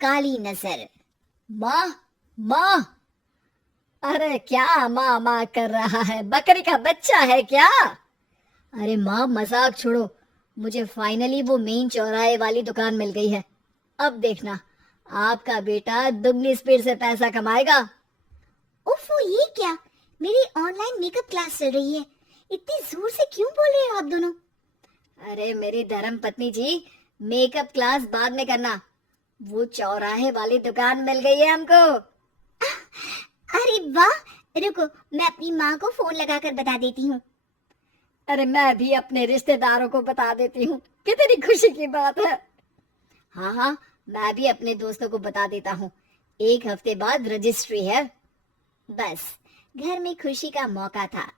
काली नजर। माँ, माँ। अरे क्या माँ माँ कर रहा है? बकरी का बच्चा है क्या? अरे माँ, मजाक छोड़ो। मुझे फाइनली वो मेन चौराहे वाली दुकान मिल गई है। अब देखना, आपका बेटा दुगनी स्पीड से पैसा कमाएगा। उफ़, ये क्या? मेरी ऑनलाइन मेकअप क्लास चल रही है। इतनी जोर से क्यों बोल रहे हो आप दोनों? अरे मेरी धर्म पत्नी जी, मेकअप क्लास बाद में करना। वो चौराहे वाली दुकान मिल गई है हमको। अरे वाह! रुको, मैं अपनी माँ को फोन लगाकर बता देती हूँ। अरे मैं भी अपने रिश्तेदारों को बता देती हूँ। कितनी खुशी की बात है। हाँ हाँ, मैं भी अपने दोस्तों को बता देता हूँ। 1 हफ्ते बाद रजिस्ट्री है। बस, घर में खुशी का मौका था।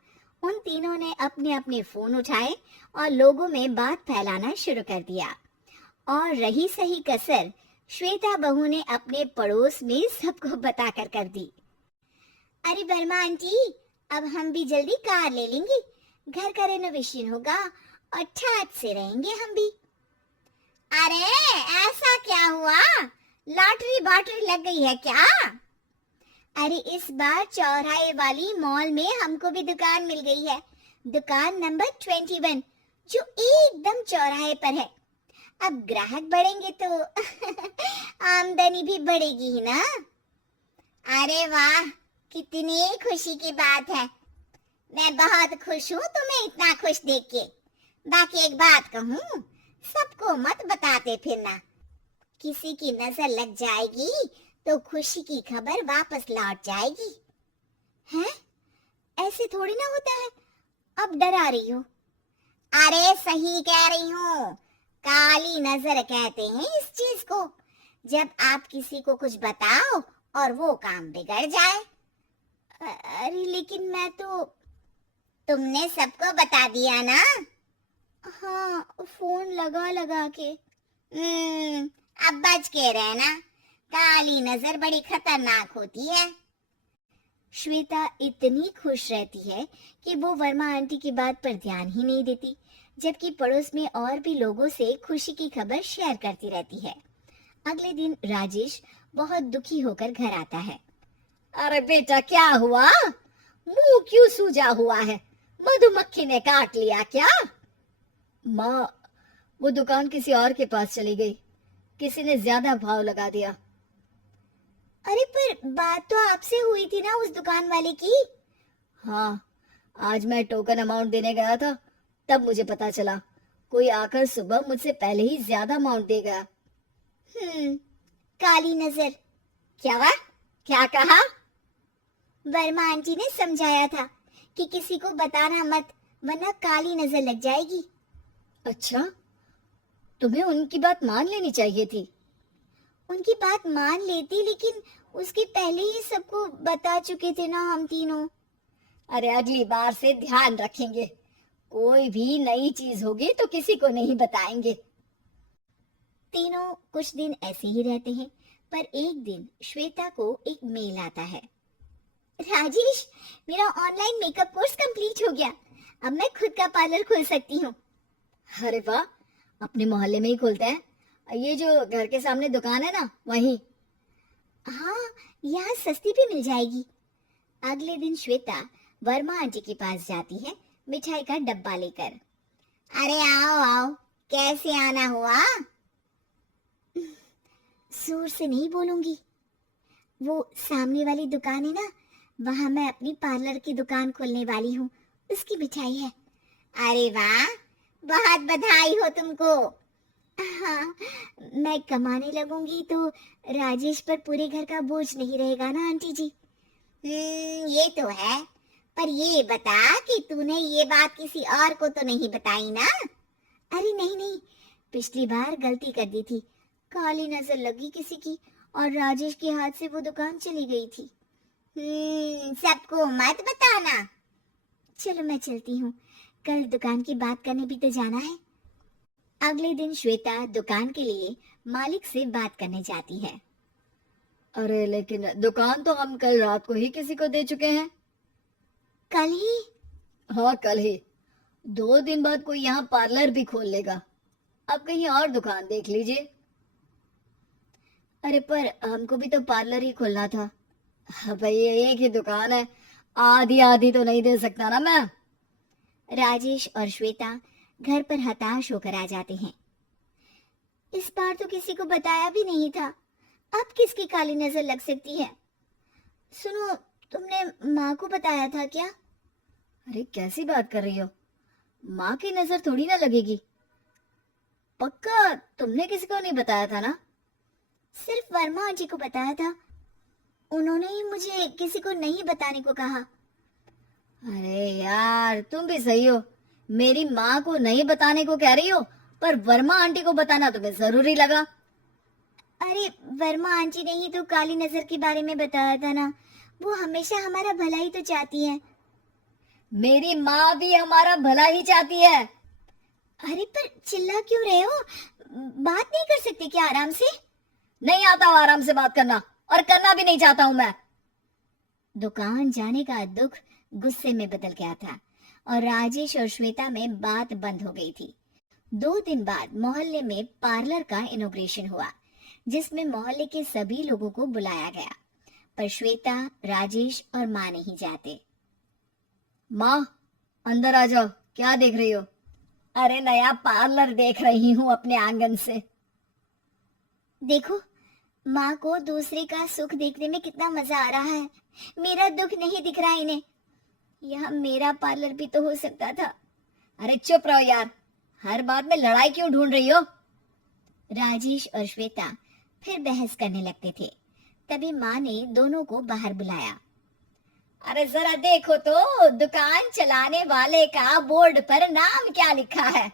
उन तीनों ने अपने अपने फोन उठाए और लोगों में बात फैलाना शुरू कर दिया। और रही सही कसर, श्वेता बहू ने अपने पड़ोस में सबको बताकर कर दी। अरे वर्मा आंटी, अब हम भी जल्दी कार ले लेंगे। घर का रेनोवेशन होगा और ठाट से रहेंगे हम भी। अरे ऐसा क्या हुआ? लॉटरी बाटरी लग गई है क्या? अरे इस बार चौराहे वाली मॉल में हमको भी दुकान मिल गई है। दुकान नंबर 21, जो एकदम चौराहे पर है। अब ग्राहक बढ़ेंगे तो आमदनी भी बढ़ेगी ही ना। अरे वाह, कितनी खुशी की बात है। मैं बहुत खुश हूँ तुम्हें इतना खुश देख के। बाकी एक बात कहूँ, सबको मत बताते फिरना। किसी की नजर लग जाएगी तो खुशी की खबर वापस लौट जाएगी। हैं? ऐसे थोड़ी ना होता है। अब डरा रही हो। अरे सही कह रही हूँ, काली नजर कहते हैं इस चीज को। जब आप किसी को कुछ बताओ और वो काम बिगड़ जाए। अरे लेकिन मैं तो। तुमने सबको बता दिया ना? हाँ, फोन लगा लगा के। अब बच के रहना, काली नजर बड़ी खतरनाक होती है। श्वेता इतनी खुश रहती है कि वो वर्मा आंटी की बात पर ध्यान ही नहीं देती, जबकि पड़ोस में और भी लोगों से खुशी की खबर शेयर करती रहती है। अगले दिन राजेश बहुत दुखी होकर घर आता है। अरे बेटा, क्या हुआ? मुंह क्यों सूजा हुआ है? मधुमक्खी ने काट लिया क्या? माँ, वो दुकान किसी और के पास चली गई। किसी ने ज्यादा भाव लगा दिया। अरे पर बात तो आपसे हुई थी ना उस दुकान वाले की। हाँ, आज मैं टोकन अमाउंट देने गया था, तब मुझे पता चला। कोई आकर सुबह मुझसे पहले ही ज्यादा अमाउंट दे गया। काली नजर। क्या? क्या कहा? वर्मा आंटी ने समझाया था कि किसी को बताना मत, वरना काली नजर लग जाएगी। अच्छा, तुम्हें उनकी बात मान लेनी चाहिए थी। उनकी बात मान लेती, लेकिन उसके पहले ही सबको बता चुके थे ना हम तीनों। अरे अगली बार से ध्यान रखेंगे। कोई भी नई चीज होगी तो किसी को नहीं बताएंगे। तीनों कुछ दिन ऐसे ही रहते हैं, पर एक दिन श्वेता को एक मेल आता है। राजेश, मेरा ऑनलाइन मेकअप कोर्स कंप्लीट हो गया। अब मैं खुद का पार्लर खोल सकती हूँ। अरे वाह, अपने मोहल्ले में ही खोलते हैं। ये जो घर के सामने दुकान है ना, वहीं। हाँ, यहाँ सस्ती भी मिल जाएगी। अगले दिन श्वेता वर्मा आंटी के पास जाती है, मिठाई का डब्बा लेकर। अरे आओ आओ, कैसे आना हुआ? जोर से नहीं बोलूंगी। वो सामने वाली दुकान है ना, वहां मैं अपनी पार्लर की दुकान खोलने वाली हूँ। उसकी मिठाई है। अरे वाह, बहुत बधाई हो तुमको। हाँ, मैं कमाने लगूंगी तो राजेश पर पूरे घर का बोझ नहीं रहेगा ना आंटी जी। ये तो है। पर ये बता कि तूने ये बात किसी और को तो नहीं बताई ना? अरे नहीं नहीं, पिछली बार गलती कर दी थी। काली नजर लगी किसी की और राजेश के हाथ से वो दुकान चली गई थी। सबको मत बताना। चलो मैं चलती हूँ, कल दुकान की बात करने भी तो जाना है। अगले दिन श्वेता दुकान के लिए मालिक से बात करने जाती है। अरे लेकिन दुकान तो हम कल रात को ही किसी को दे चुके हैं। कल ही? हाँ, कल ही। 2 दिन बाद कोई यहाँ पार्लर भी खोल लेगा। अब कहीं और दुकान देख लीजिए। अरे पर हमको भी तो पार्लर ही खोलना था। भाई ये एक ही दुकान है, आधी आधी तो नहीं दे सकता ना मैं। राजेश और श्वेता घर पर हताश होकर आ जाते हैं। इस बार तो किसी को बताया भी नहीं था, अब किसकी काली नजर लग सकती है? सुनो, तुमने माँ को बताया था क्या? अरे कैसी बात कर रही हो, माँ की नजर थोड़ी ना लगेगी। पक्का तुमने किसी को नहीं बताया था ना? सिर्फ वर्मा आंटी को बताया था, उन्होंने ही मुझे किसी को नहीं बताने को कहा। अरे यार तुम भी सही हो, मेरी माँ को नहीं बताने को कह रही हो, पर वर्मा आंटी को बताना तुम्हें जरूरी लगा। अरे वर्मा आंटी ने ही तो काली नजर के बारे में बताया था ना, वो हमेशा हमारा भला ही तो चाहती है। मेरी माँ भी हमारा भला ही चाहती है। अरे पर चिल्ला क्यों रहे हो? बात नहीं कर सकते क्या आराम से? नहीं आता हूँ आराम से बात करना, और करना भी नहीं चाहता हूँ मैं। दुकान जाने का दुख गुस्से में बदल गया था और राजेश और श्वेता में बात बंद हो गई थी। 2 दिन बाद मोहल्ले में पार्लर का इनॉग्रेशन हुआ, जिसमें मोहल्ले के सभी लोगों को बुलाया गया, पर श्वेता, राजेश और माँ नहीं जाते। माँ अंदर आ जाओ, क्या देख रही हो? अरे नया पार्लर देख रही हूँ अपने आंगन से। देखो, माँ को दूसरे का सुख देखने में कितना मजा आ रहा है, मेरा दुख नहीं दिख रहा इन्हें। यह मेरा पार्लर भी तो हो सकता था। अरे चुप रहो यार, हर बात में लड़ाई क्यों ढूंढ रही हो? राजेश और श्वेता फिर बहस करने लगते थे। तभी माँ ने दोनों को बाहर बुलाया। अरे जरा देखो तो दुकान चलाने वाले का बोर्ड पर नाम क्या लिखा है?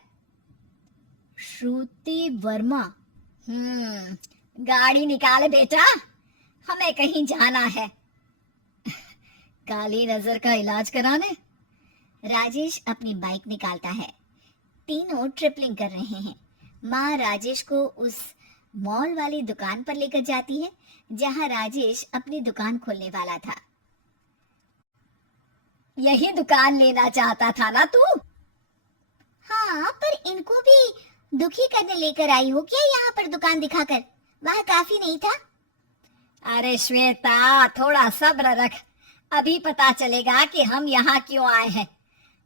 श्रुति वर्मा। गाड़ी निकाले बेटा, हमें कहीं जाना है। काली नजर का इलाज कराने। राजेश अपनी बाइक निकालता है। तीनों ट्रिपलिंग कर रहे हैं। माँ राजेश को उस मॉल वाली दुकान पर लेकर जाती है जहाँ राजेश अपनी दुकान खोलने वाला था। यही दुकान लेना चाहता था ना तू? हाँ, पर इनको भी दुखी करने लेकर आई हो क्या यहाँ पर दुकान दिखाकर? वह काफी नहीं था? अरे श्वेता थोड़ा सब्र रख, अभी पता चलेगा कि हम यहाँ क्यों आए हैं।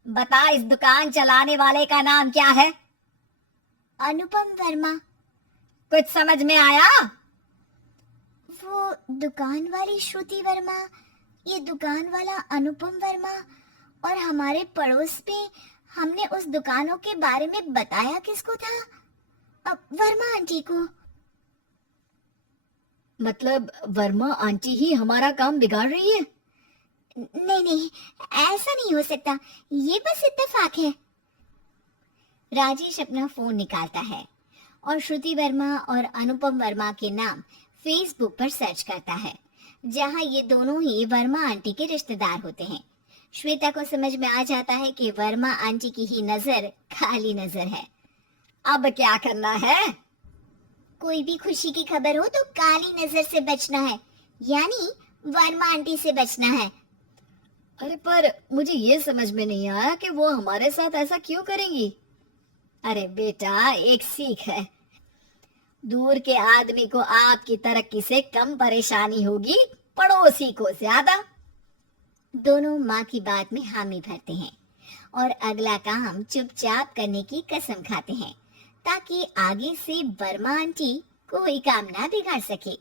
बता, इस दुकान चलाने वाले का नाम क्या है? अनुपम वर्मा। कुछ समझ में आया? वो दुकान वाली श्रुति वर्मा, ये दुकान वाला अनुपम वर्मा, और हमारे पड़ोस में हमने उस दुकानों के बारे में बताया किसको था? अब वर्मा आंटी को। मतलब वर्मा आंटी ही हमारा काम बिगाड़ रही है? नहीं नहीं, ऐसा नहीं हो सकता, ये बस इत्तेफाक है। राजेश अपना फोन निकालता है और श्रुति वर्मा और अनुपम वर्मा के नाम फेसबुक पर सर्च करता है, जहां ये दोनों ही वर्मा आंटी के रिश्तेदार होते हैं। श्वेता को समझ में आ जाता है कि वर्मा आंटी की ही नजर काली नजर है। अब क्या करना है? कोई भी खुशी की खबर हो तो काली नजर से बचना है, यानी वर्मा आंटी से बचना है। अरे पर मुझे ये समझ में नहीं आया कि वो हमारे साथ ऐसा क्यों करेंगी। अरे बेटा, एक सीख है, दूर के आदमी को आपकी तरक्की से कम परेशानी होगी, पड़ोसी को ज्यादा। दोनों माँ की बात में हामी भरते हैं और अगला काम चुपचाप करने की कसम खाते हैं, ताकि आगे से वर्मा आंटी कोई काम ना बिगाड़ सके।